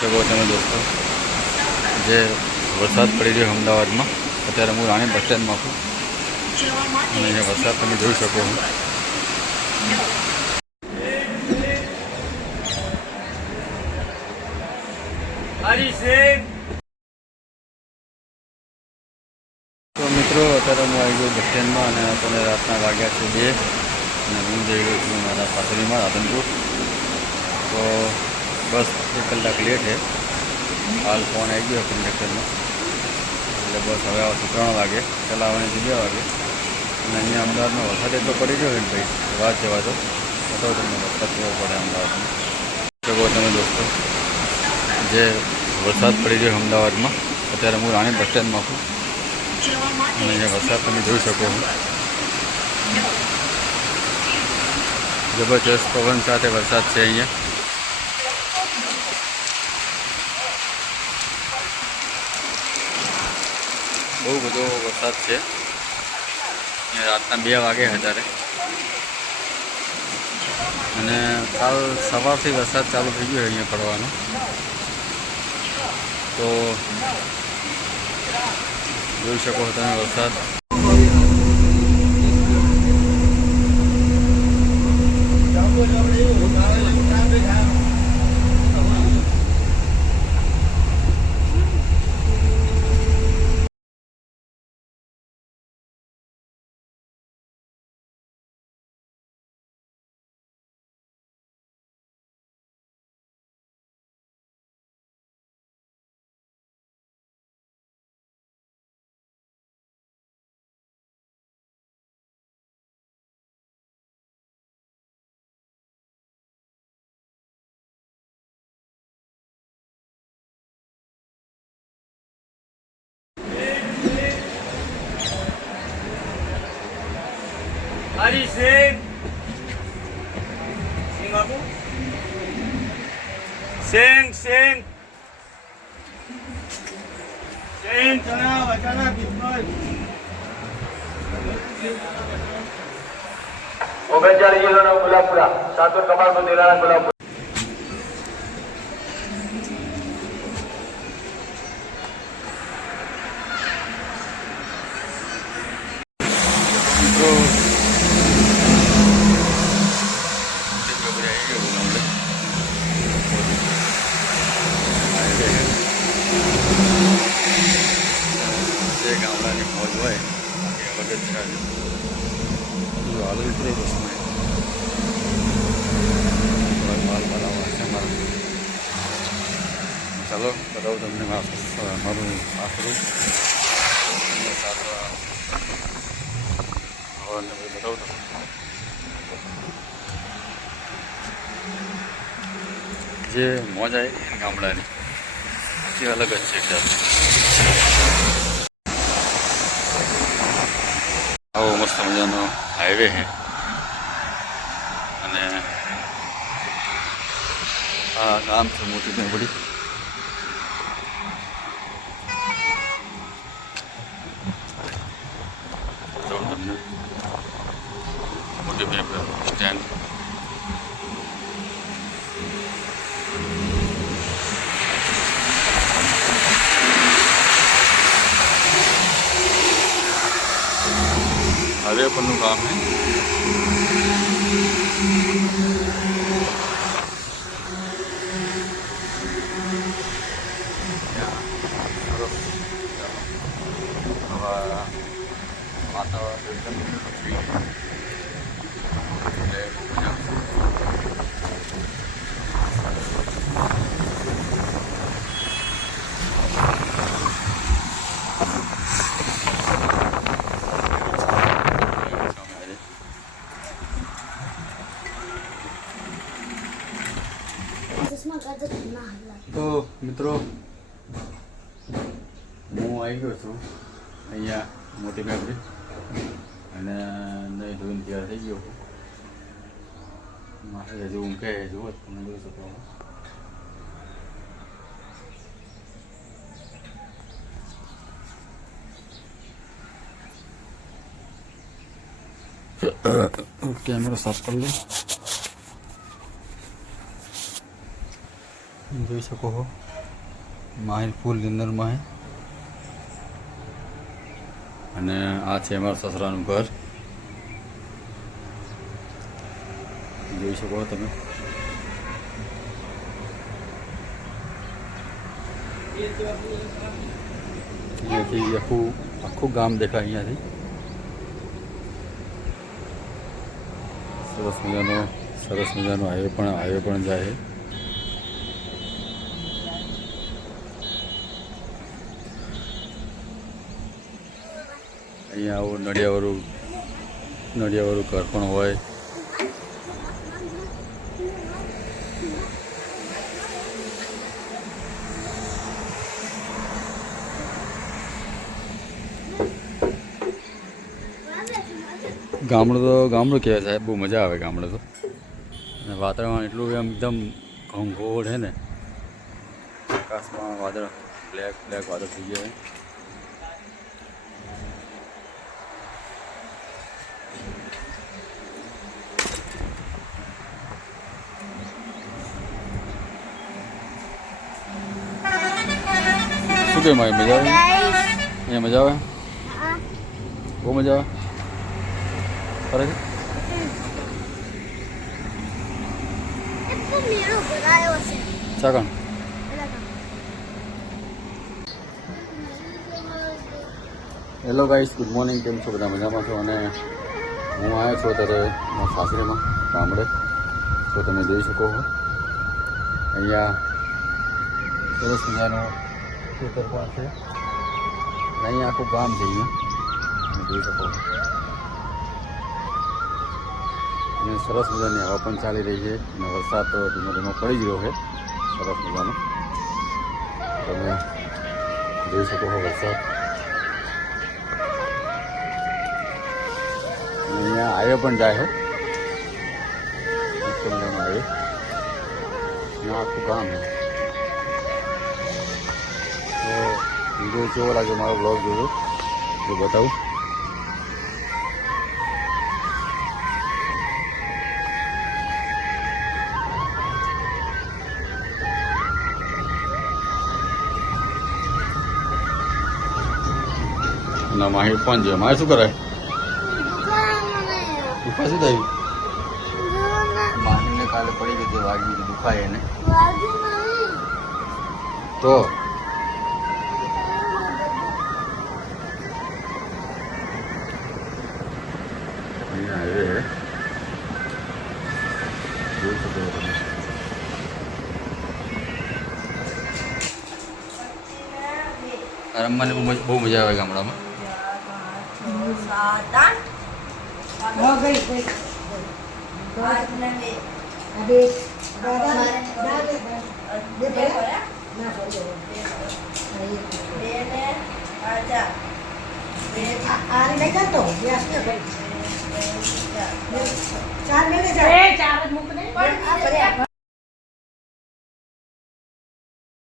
શકો તમે દોસ્તો જે વરસાદ પડી રહ્યો અમદાવાદમાં, અત્યારે હું રાણી બસ સ્ટેન્ડમાં છું. અને અહીંયા વરસાદ તમે જોઈ શકો છો. તો મિત્રો, અત્યારે હું આવી ગયો બસસ્ટેન્ડમાં અને આપણને રાતના વાગ્યા છે બે. અને હું જઈ ગયો છું મારા પાસરીમાં રાધનપુર. તો બસ એક કલાક લેટ છે. હાલ ફોન આવી ગયો કંડક્ટરનો એટલે બસ હવે આવશે ત્રણ વાગે, ચલાવવાની છે બે વાગે. અને અહીંયા અમદાવાદમાં વરસાદ એટલો પડી ગયો હોય ને ભાઈ, વાત જવા દો. તો તમને વરસાદ કેવો પડે અમદાવાદમાં? શકો તમે દોસ્તો, જે વરસાદ પડી ગયો અમદાવાદમાં, અત્યારે હું રાણી બસ સ્ટેન્ડમાં છું. અને અહીંયા વરસાદ તમે જોઈ શકો જબરજસ્ત પવન સાથે વરસાદ છે અહીંયા. બહુ બધો વરસાદ છે. રાતના બે વાગે અત્યારે અને કાલ સવારથી વરસાદ ચાલુ થઈ ગયો અહીંયા પડવાનો તો જોઈ શકો છો તમે વરસાદ હરી સિંહ સિંહ બાપુ સિંહ સિંહ સિંહ ચણા વટાણા બિસ્કુટ ઓગણચાલીસ કિલોના ગુલાબપુરા સાતસો કમાલપુર જિલ્લાના ગુલાબપુરા બનાવવા છે મારા ચાલો બતાવું તમને મારું હવાને બધું બતાવું જે મોજ આવી ગામડાની એ અલગ જ છે ખ્યાલ આવો મસ્ત હાઈવે છે. અને આ ગામ છે મોટી મેબડી તમને મોટી સ્ટેન્ડ હાઈવે પરનું કામ છે વાતાવરણ એકદમ તો મિત્રો, હું આવી ગયો છું. અહીંયા મોટી ફેક્ટરી અને નહીં ધોઈને તૈયાર થઈ ગયો મારે હજુ ઊંઘે જુઓ તમને જોઈ શકો कैमरा साफ कर लो જોઈ શકો છો માહિર ફૂલ નિંદરમાં હે અને આ છે અમારા સસરાનું ઘર. જોઈ શકો છો તમે. અહીંયાથી આખું આખું ગામ દેખાય અહીંયાથી. સરસ મજાનો સરસ મજાનો હાઈવે પણ હાઈવે પણ જાય અહીંયા આવું, નડિયાવાળું નડિયાવાળું ઘર પણ હોય. ગામડું તો, ગામડું કહેવાય સાહેબ, બહુ મજા આવે ગામડું તો. અને વાતાવરણ એટલું એમ એકદમ ઘંઘોળ છે ને. આકાશમાં વાદળ, બ્લેક બ્લેક વાદળ થઈ ગયા શું કે મારી મજા આવે? અહીંયા મજા આવે? બહુ મજા આવે? એટલો છે. ચાકણ હેલો ગાઈસ ગુડ મોર્નિંગ કેમ છો? બધા મજામાં છો? અને હું આવ્યો છું અત્યારે મારા સાસરીમાં ગામડે. તો તમે જોઈ શકો છો અહીંયા સરસ મજાનો ખેતર પણ છે અને અહીંયા આખું ગામ છે અહીંયા તમે જોઈ શકો છો અને સરસ મજાની હવા પણ ચાલી રહી છે અને વરસાદ તો ધીમે ધીમે પડી જ રહ્યો છે સરસ મજાનો તમે જોઈ શકો છો વરસાદ અને અહીંયા હાઈવે પણ જાય છે મસ્ત મજાનો હાઈવે અને આખું ગામ છે વીડિયો કેવો લાગ્યો? મારો બ્લોગ જોયો એ બતાવું. ના માહી પણ છે. મારે શું કરે? દુખા શું થયું માહીને કાલે પડી ગઈ વાગી દુખાય એને. તો છો તમે આ રમવાની બહુ બહુ મજા આવે ગામડામાં ચાર મિનિટ ચાર. જ મૂક દે